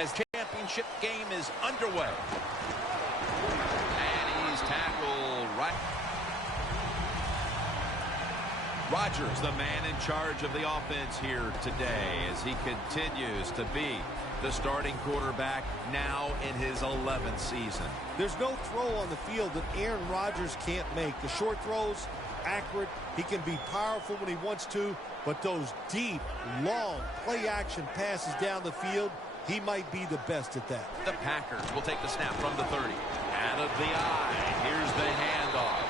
as championship game is underway. And he's tackled right. Rodgers, the man in charge of the offense here today, as he continues to be the starting quarterback now in his 11th season. There's no throw on the field that Aaron Rodgers can't make. The short throws, accurate. He can be powerful when he wants to, but those deep, long, play-action passes down the field, he might be the best at that. The Packers will take the snap from the 30. Out of the eye. Here's the handoff.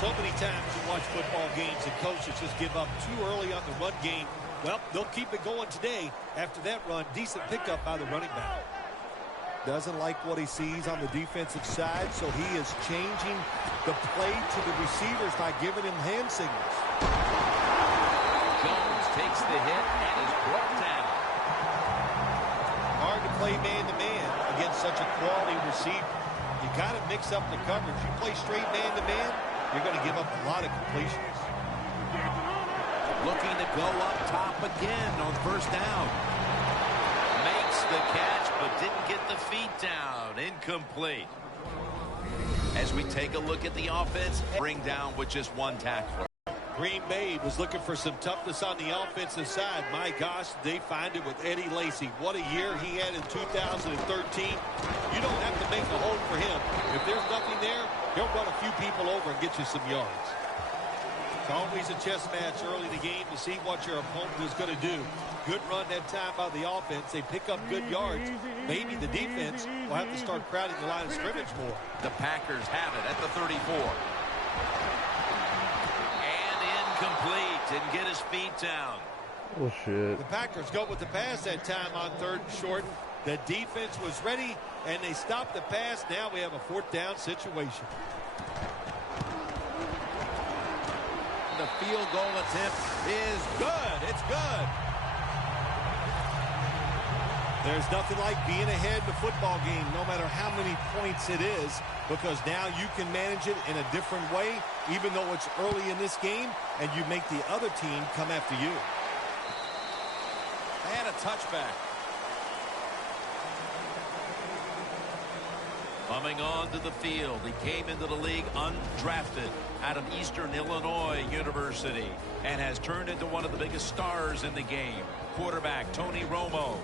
So many times you watch football games and coaches just give up too early on the run game. Well, they'll keep it going today. After that run, decent pickup by the running back. Doesn't like what he sees on the defensive side, so he is changing the play to the receivers by giving him hand signals. Jones takes the hit and is brought down. Hard to play man-to-man against such a quality receiver. You got to mix up the coverage. You play straight man-to-man, you're going to give up a lot of completions. Looking to go up top again on first down. Makes the catch, but didn't get the feet down. Incomplete. As we take a look at the offense, bring down with just one tackler. Green Bay was looking for some toughness on the offensive side. My gosh, they find it with Eddie Lacy. What a year he had in 2013. You don't have to make a hole for him. If there's nothing there, he'll run a few people over and get you some yards. It's always a chess match early in the game to see what your opponent is going to do. Good run that time by the offense. They pick up good yards. Maybe the defense will have to start crowding the line of scrimmage more. The Packers have it at the 34. And incomplete. Didn't get his feet down. Oh, shit. The Packers go with the pass that time on 3rd and short. The defense was ready, and they stopped the pass. Now we have a 4th down situation. The field goal attempt is good. It's good. There's nothing like being ahead in the football game, no matter how many points it is, because now you can manage it in a different way, even though it's early in this game, and you make the other team come after you. And a touchback. Coming onto the field, he came into the league undrafted out of Eastern Illinois University and has turned into one of the biggest stars in the game. Quarterback Tony Romo.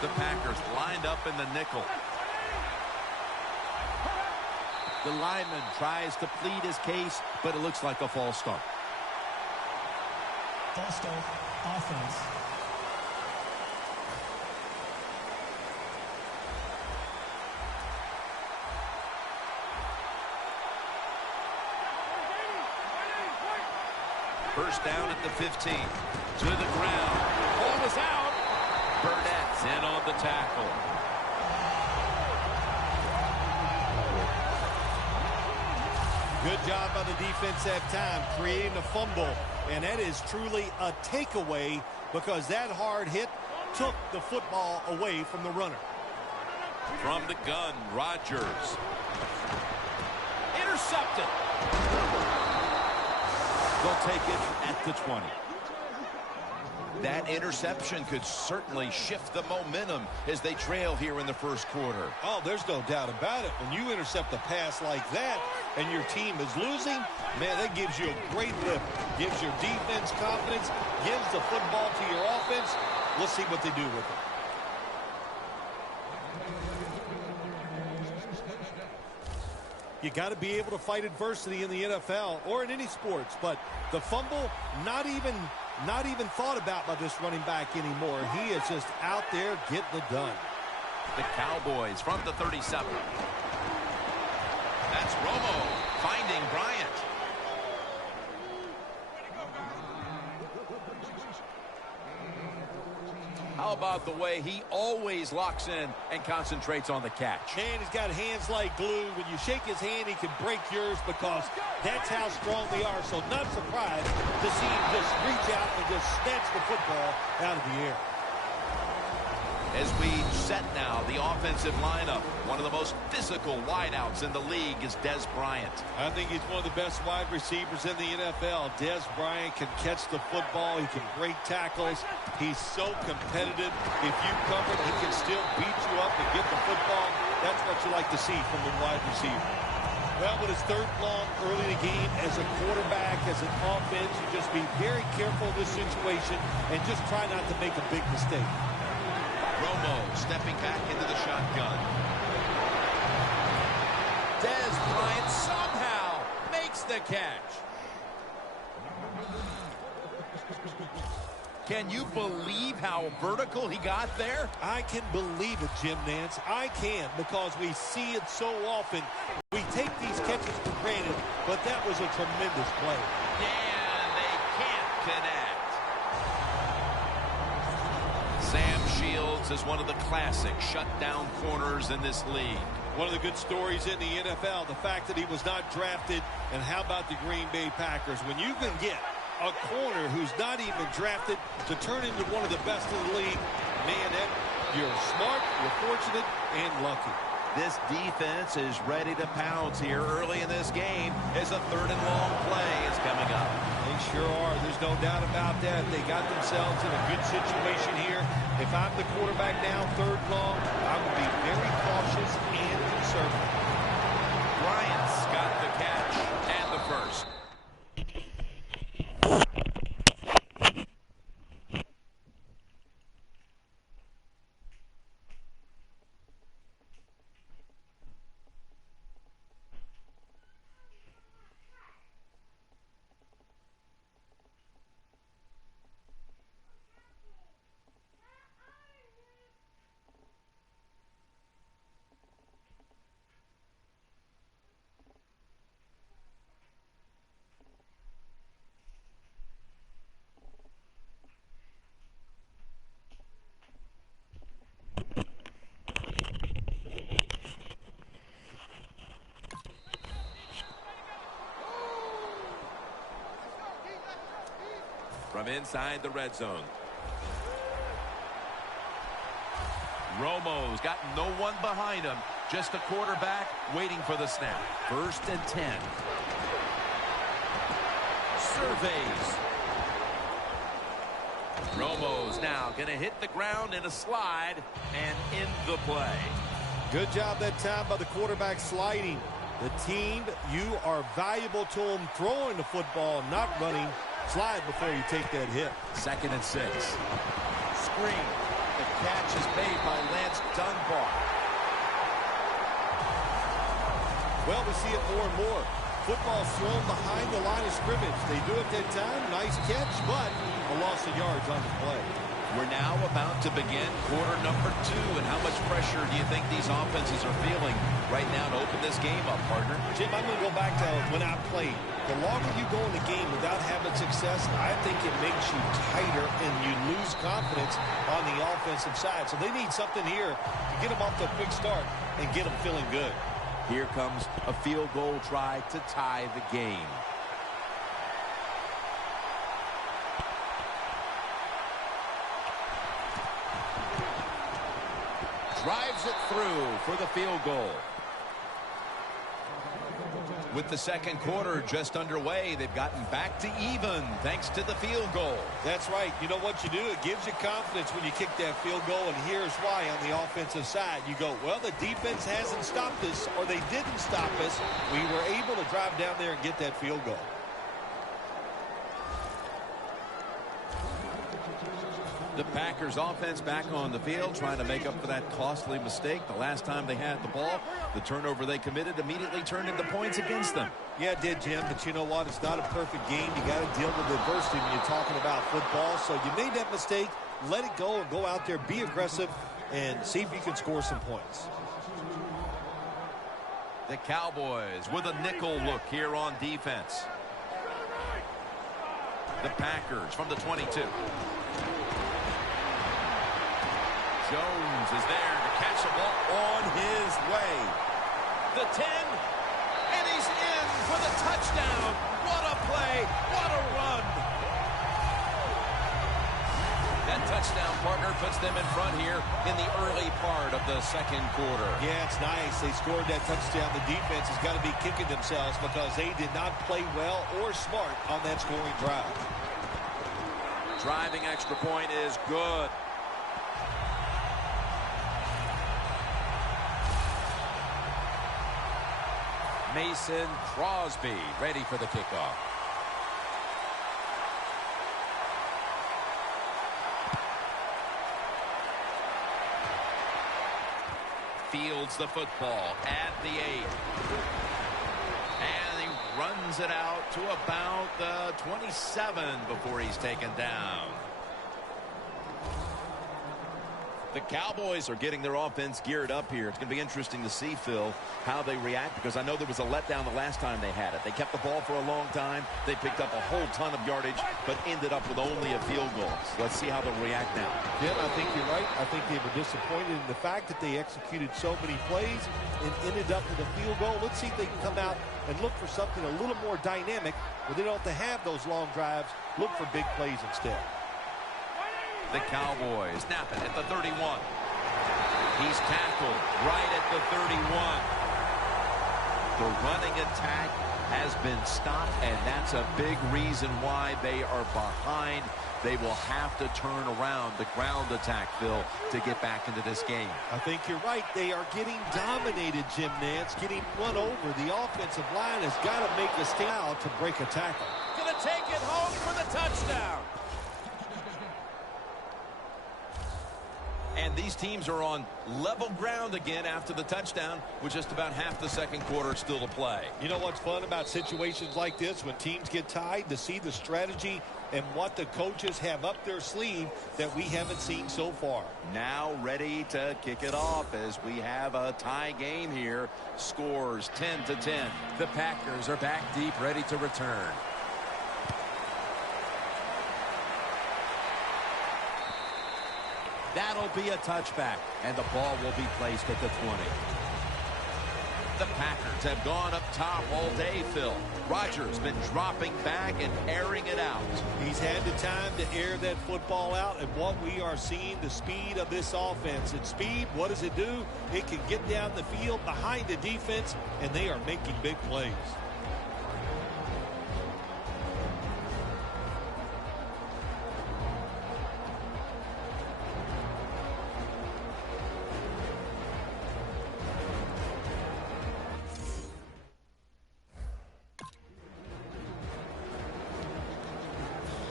The Packers lined up in the nickel. The lineman tries to plead his case, but it looks like a false start. False start, offense. First down at the 15. To the ground. Ball is out. Burnett's in on the tackle. Good job by the defense that time, creating a fumble. And that is truly a takeaway because that hard hit took the football away from the runner. From the gun, Rodgers. Intercepted. They'll take it at the 20. That interception could certainly shift the momentum as they trail here in the first quarter. Oh, there's no doubt about it. When you intercept a pass like that and your team is losing, man, that gives you a great lift. Gives your defense confidence, gives the football to your offense. We'll see what they do with it. You got to be able to fight adversity in the NFL or in any sports, but the fumble, not even thought about by this running back anymore. He is just out there getting it done. The Cowboys from the 37. That's Romo finding Bryant. How about the way he always locks in and concentrates on the catch? Man, he's got hands like glue. When you shake his hand, he can break yours because that's how strong they are. So not surprised to see him just reach out and just snatch the football out of the air. As we set now the offensive lineup, one of the most physical wideouts in the league is Dez Bryant. I think he's one of the best wide receivers in the NFL. Dez Bryant can catch the football. He can break tackles. He's so competitive. If you cover it, he can still beat you up and get the football. That's what you like to see from a wide receiver. Well, when it's third long early in the game, as a quarterback, as an offense, you just be very careful in this situation and just try not to make a big mistake. Romo stepping back into the shotgun. Dez Bryant somehow makes the catch. Can you believe how vertical he got there? I can believe it, Jim Nance. I can, because we see it so often. We take these catches for granted, but that was a tremendous play. Yeah, they can't connect. Sam Shields is one of the classic shutdown corners in this league. One of the good stories in the NFL, the fact that he was not drafted. And how about the Green Bay Packers? When you can get a corner who's not even drafted to turn into one of the best in the league, man, you're smart, you're fortunate, and lucky. This defense is ready to pounce here early in this game as a third and long play is coming up. They sure are. There's no doubt about that. They got themselves in a good situation here. If I'm the quarterback now, third long, I would be very cautious and conservative. Bryant's got the catch and the first. From inside the red zone. Romo's got no one behind him. Just a quarterback waiting for the snap. 1st and 10. Surveys. Romo's now going to hit the ground in a slide and in the play. Good job that time by the quarterback sliding. The team, you are valuable to them throwing the football, not running. Slide before you take that hit. 2nd and 6. Screen. The catch is made by Lance Dunbar. Well, we see it more and more. Football thrown behind the line of scrimmage. They do it that time. Nice catch, but a loss of yards on the play. We're now about to begin quarter number 2. And how much pressure do you think these offenses are feeling right now to open this game up, partner? Jim, I'm going to go back to when I played. The longer you go in the game without having success, I think it makes you tighter and you lose confidence on the offensive side. So they need something here to get them off to a quick start and get them feeling good. Here comes a field goal try to tie the game. Drives it through for the field goal. With the second quarter just underway, they've gotten back to even thanks to the field goal. That's right. You know what you do? It gives you confidence when you kick that field goal, and here's why on the offensive side. You go, well, the defense hasn't stopped us, or they didn't stop us. We were able to drive down there and get that field goal. The Packers offense back on the field trying to make up for that costly mistake. The last time they had the ball, the turnover they committed immediately turned into points against them. Yeah, it did, Jim, but you know what? It's not a perfect game. You got to deal with adversity when you're talking about football. So you made that mistake, let it go and go out there, be aggressive, and see if you can score some points. The Cowboys with a nickel look here on defense. The Packers from the 22. Jones is there to catch the ball on his way. The 10, and he's in for the touchdown. What a play, what a run. That touchdown partner puts them in front here in the early part of the second quarter. Yeah, it's nice. They scored that touchdown. The defense has got to be kicking themselves because they did not play well or smart on that scoring drive. Driving extra point is good. Mason Crosby ready for the kickoff. Fields the football at the 8. And he runs it out to about the 27 before he's taken down. The Cowboys are getting their offense geared up here. It's going to be interesting to see, Phil, how they react, because I know there was a letdown the last time they had it. They kept the ball for a long time. They picked up a whole ton of yardage, but ended up with only a field goal. Let's see how they'll react now. Jim, I think you're right. I think they were disappointed in the fact that they executed so many plays and ended up with a field goal. Let's see if they can come out and look for something a little more dynamic where they don't have to have those long drives. Look for big plays instead. The Cowboys snap it at the 31. He's tackled right at the 31. The running attack has been stopped, and that's a big reason why they are behind. They will have to turn around the ground attack, Phil, to get back into this game. I think you're right. They are getting dominated, Jim Nantz, getting run over. The offensive line has got to make a stand to break a tackle. Gonna take it home for the touchdown. And these teams are on level ground again after the touchdown with just about half the second quarter still to play. You know what's fun about situations like this when teams get tied, to see the strategy and what the coaches have up their sleeve that we haven't seen so far. Now ready to kick it off as we have a tie game here. Scores 10-10. The Packers are back deep, ready to return. That'll be a touchback, and the ball will be placed at the 20. The Packers have gone up top all day, Phil. Rodgers been dropping back and airing it out. He's had the time to air that football out, and what we are seeing, the speed of this offense. And speed, what does it do? It can get down the field behind the defense, and they are making big plays.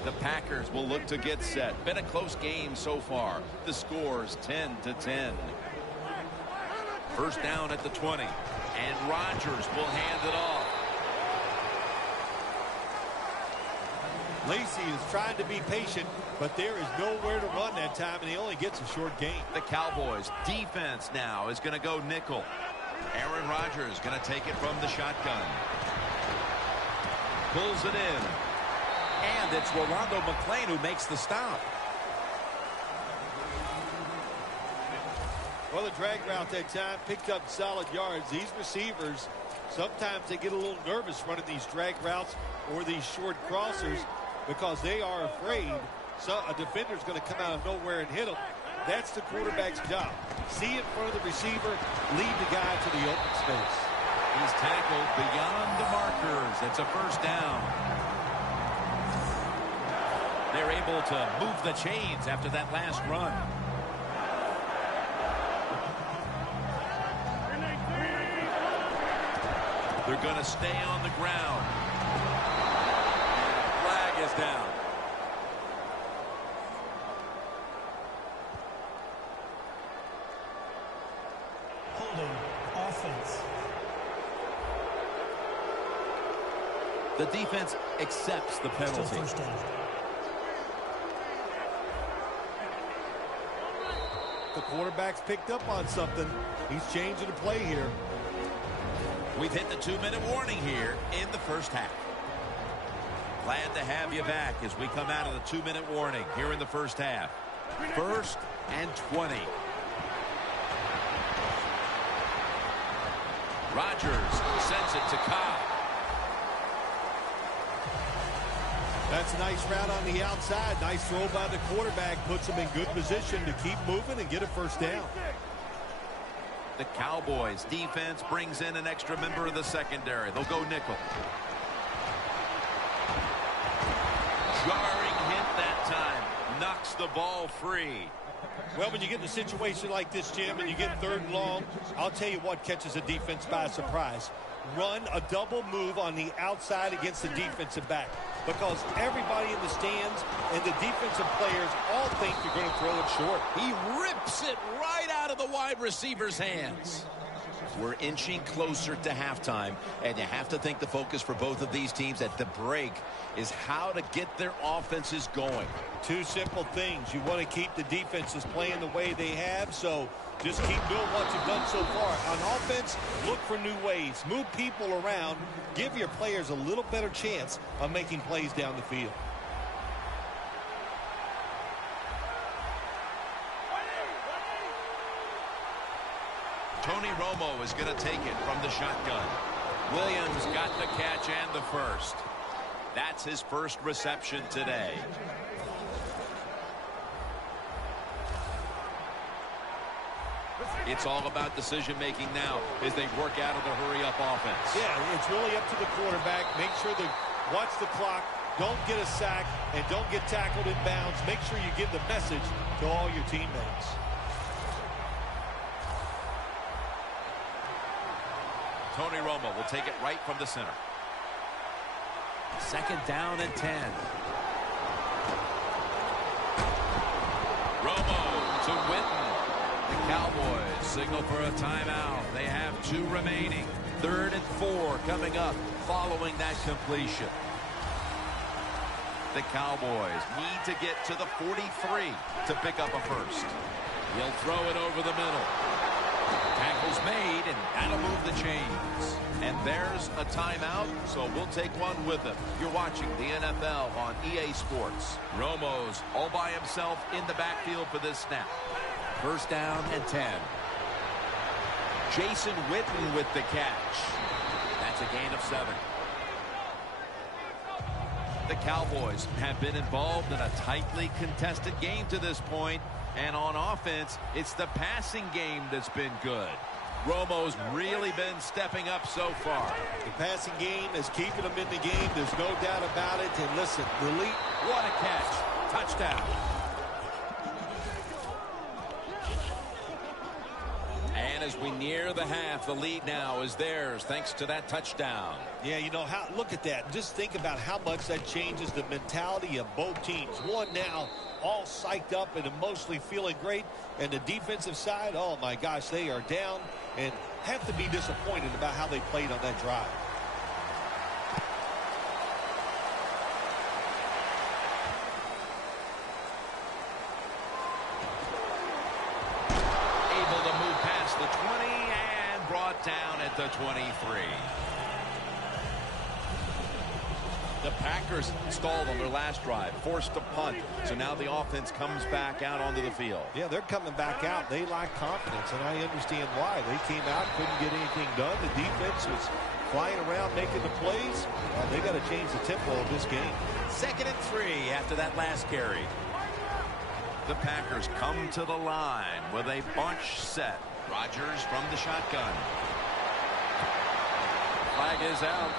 The Packers will look to get set. Been a close game so far. The score's 10-10. First down at the 20. And Rodgers will hand it off. Lacy is trying to be patient, but there is nowhere to run that time, and he only gets a short gain. The Cowboys defense now is going to go nickel. Aaron Rodgers going to take it from the shotgun. Pulls it in. And it's Rolando McClain who makes the stop. Well, the drag route that time picked up solid yards. These receivers, sometimes they get a little nervous running these drag routes or these short crossers because they are afraid a defender's going to come out of nowhere and hit them. That's the quarterback's job. See in front of the receiver, lead the guy to the open space. He's tackled beyond the markers. It's a first down. They're able to move the chains after that last run. They're going to stay on the ground. Flag is down. Holding offense. The defense accepts the penalty. Still first down. The quarterback's picked up on something. He's changing the play here. We've hit the 2-minute warning here in the first half. Glad to have you back as we come out of the 2-minute warning here in the first half. 1st and 20. Rodgers sends it to Cobb. That's a nice route on the outside. Nice throw by the quarterback. Puts him in good position to keep moving and get a first down. The Cowboys defense brings in an extra member of the secondary. They'll go nickel. Jarring hit that time. Knocks the ball free. Well, when you get in a situation like this, Jim, and you get third and long, I'll tell you what catches a defense by surprise. Run a double move on the outside against the defensive back, because everybody in the stands and the defensive players all think you're going to throw it short. He rips it right out of the wide receiver's hands. We're inching closer to halftime, and you have to think the focus for both of these teams at the break is how to get their offenses going. Two simple things. You want to keep the defenses playing the way they have, so just keep doing what you've done so far. On offense, look for new ways. Move people around. Give your players a little better chance of making plays down the field. Tony Romo is going to take it from the shotgun. Williams got the catch and the first. That's his first reception today. It's all about decision-making now as they work out of the hurry-up offense. Yeah, it's really up to the quarterback. Make sure to watch the clock. Don't get a sack and don't get tackled in bounds. Make sure you give the message to all your teammates. Tony Romo will take it right from the center. Second down and 10. Romo to Witten. The Cowboys signal for a timeout. They have 2 remaining. 3rd and 4 coming up following that completion. The Cowboys need to get to the 43 to pick up a first. He'll throw it over the middle. Tackle's made, and that'll move the chains. And there's a timeout, so we'll take one with them. You're watching the NFL on EA Sports. Romo's all by himself in the backfield for this snap. First down and 10. Jason Witten with the catch. That's a gain of 7. The Cowboys have been involved in a tightly contested game to this point. And on offense, it's the passing game that's been good. Romo's really been stepping up so far. The passing game is keeping them in the game. There's no doubt about it. And listen, the lead. What a catch. Touchdown. And as we near the half, the lead now is theirs thanks to that touchdown. Yeah, you know, look at that. Just think about how much that changes the mentality of both teams. One now all psyched up and emotionally feeling great. And the defensive side, oh my gosh, they are down and have to be disappointed about how they played on that drive. Able to move past the 20 and brought down at the 23. The Packers stalled on their last drive, forced a punt, so now the offense comes back out onto the field. Yeah, they're coming back out. They lack confidence, and I understand why. They came out, couldn't get anything done. The defense was flying around making the plays. They got to change the tempo of this game. 2nd and 3 after that last carry. The Packers come to the line with a bunch set. Rodgers from the shotgun. Flag is out.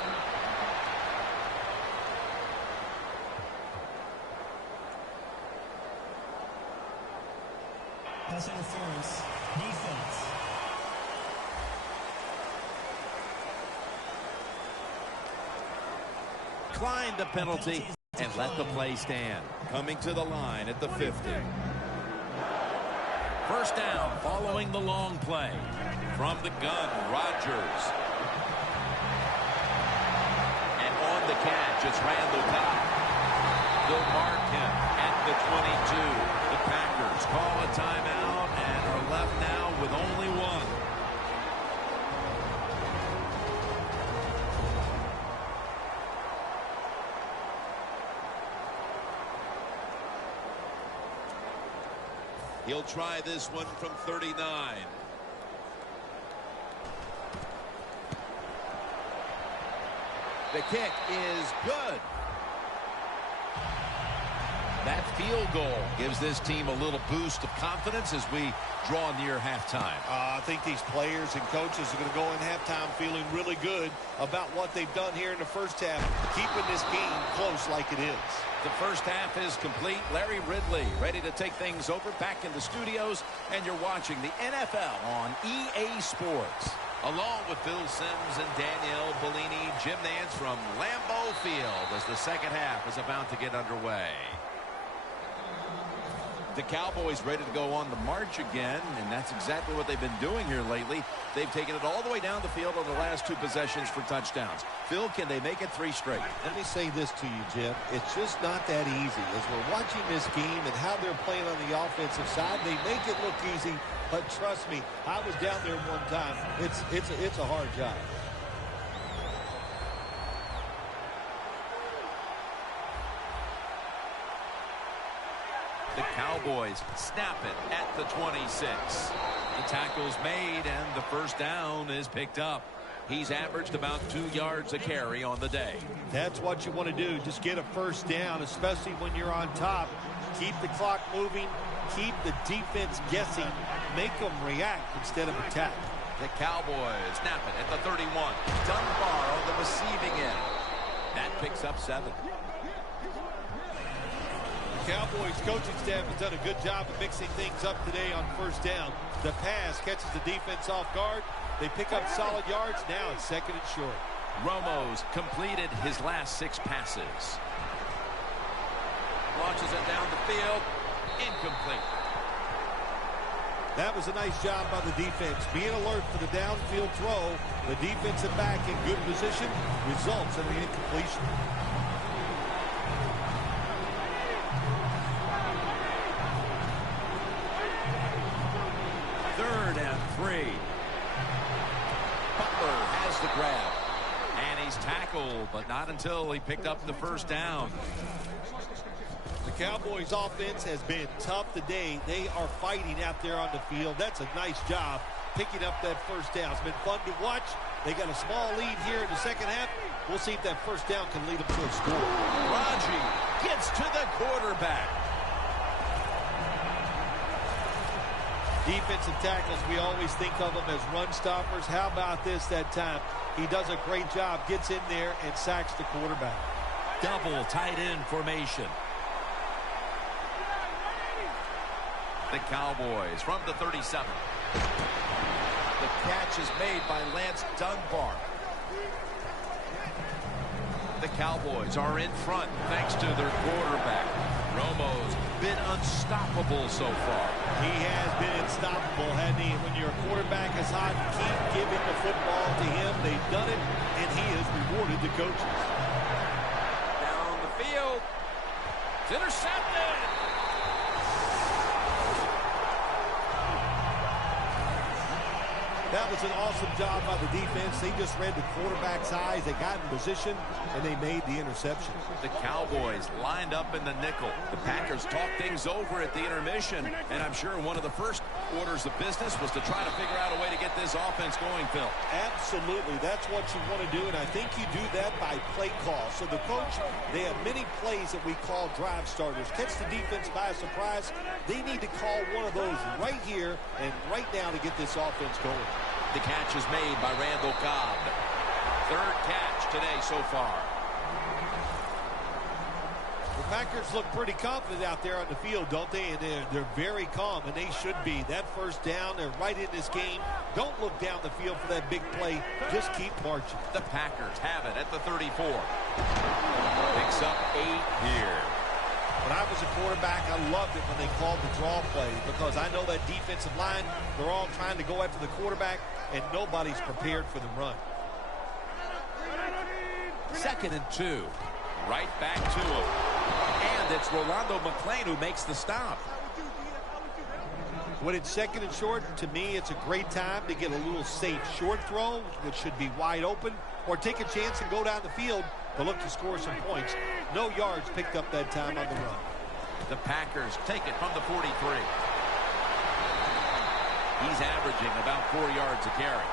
Pass interference. Defense. Declined the penalty and let the play stand. Coming to the line at the 50. First down following the long play. From the gun, Rodgers. And on the catch, it's Randall Cobb. They'll mark him at the 22. The Packers call a timeout and are left now with only one. He'll try this one from 39. The kick is good. That field goal gives this team a little boost of confidence as we draw near halftime. I think these players and coaches are going to go in halftime feeling really good about what they've done here in the first half, keeping this game close like it is. The first half is complete. Larry Ridley ready to take things over back in the studios, and you're watching the NFL on EA Sports. Along with Phil Simms and Danielle Bellini, Jim Nance from Lambeau Field as the second half is about to get underway. The Cowboys ready to go on the march again, and that's exactly what they've been doing here lately. They've taken it all the way down the field on the last two possessions for touchdowns. Phil, can they make it 3 straight? Let me say this to you, Jim. It's just not that easy. As we're watching this game and how they're playing on the offensive side, they make it look easy, but trust me, I was down there one time. It's a hard job. The Cowboys snap it at the 26. The tackle's made, and the first down is picked up. He's averaged about 2 yards a carry on the day. That's what you want to do. Just get a first down, especially when you're on top. Keep the clock moving. Keep the defense guessing. Make them react instead of attack. The Cowboys snap it at the 31. Dunbar on the receiving end. That picks up 7. Cowboys coaching staff has done a good job of mixing things up today on first down. The pass catches the defense off guard. They pick up solid yards. Now it's 2nd and short. Romo's completed his last 6 passes. Launches it down the field. Incomplete. That was a nice job by the defense. Being alert for the downfield throw. The defensive back in good position results in the incompletion. 3rd and 3. Butler has the grab. And he's tackled, but not until he picked up the first down. The Cowboys offense has been tough today. They are fighting out there on the field. That's a nice job picking up that first down. It's been fun to watch. They got a small lead here in the second half. We'll see if that first down can lead them to a score. Raji gets to the quarterback. Defensive tackles, we always think of them as run stoppers. How about this that time? He does a great job, gets in there, and sacks the quarterback. Double tight end formation. The Cowboys from the 37. The catch is made by Lance Dunbar. The Cowboys are in front thanks to their quarterback. Romo's been unstoppable so far. He has been unstoppable, hasn't he? When your quarterback is hot, keep giving the football to him. They've done it, and he has rewarded the coaches. Down the field. It's intercepted. That was an awesome job by the defense. They just read the quarterback's eyes. They got in position, and they made the interception. The Cowboys lined up in the nickel. The Packers talked things over at the intermission, and I'm sure one of the first orders of business was to try to figure out a way to get this offense going, Phil. Absolutely. That's what you want to do, and I think you do that by play call. So the coach, they have many plays that we call drive starters. Catch the defense by surprise. They need to call one of those right here and right now to get this offense going. The catch is made by Randall Cobb. 3rd catch today so far. The Packers look pretty confident out there on the field, don't they? And they're very calm, and they should be. That first down, they're right in this game. Don't look down the field for that big play. Just keep marching. The Packers have it at the 34. Picks up 8 here. When I was a quarterback, I loved it when they called the draw play because I know that defensive line, they're all trying to go after the quarterback, and nobody's prepared for the run. 2nd and 2. Right back to him. And it's Rolando McClain who makes the stop. When it's 2nd and short, to me, it's a great time to get a little safe short throw, which should be wide open, or take a chance and go down the field to look to score some points. No yards picked up that time on the run. The Packers take it from the 43. He's averaging about 4 yards a carry.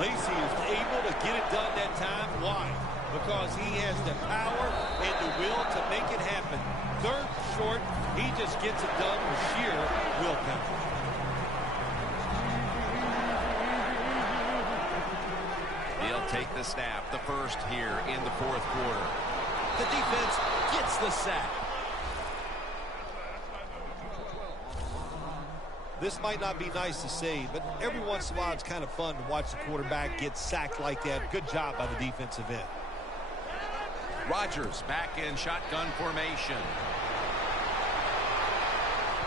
Lacy is able to get it done that time. Why? because he has the power and the will to make it happen. Third short, he just gets it done with sheer willpower. He'll take the snap, the first here in the fourth quarter. The defense gets the sack. This might not be nice to say, but every once in a while it's kind of fun to watch the quarterback get sacked like that. Good job by the defensive end. Rodgers back in shotgun formation.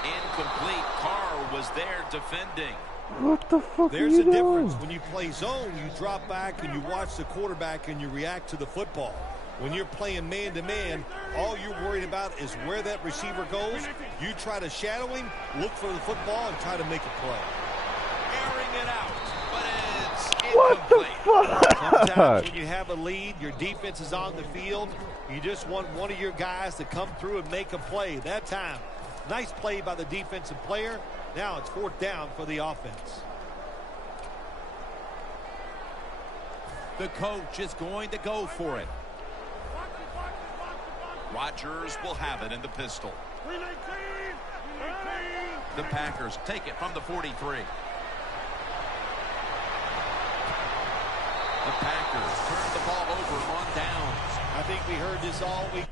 Incomplete. Carr was there defending. What the fuck There's are a you difference. doing? When you play zone, you drop back and you watch the quarterback and you react to the football. When you're playing man-to-man, all you're worried about is where that receiver goes. You try to shadow him, look for the football, and try to make a play. Airing it out, but it's What the incomplete. Sometimes fuck? when you have a lead, your defense is on the field. You just want one of your guys to come through and make a play. That time, nice play by the defensive player. Now it's fourth down for the offense. The coach is going to go for it. Rodgers will have it in the pistol. The Packers take it from the 43. The Packers turn the ball over on downs. I think we heard this all week.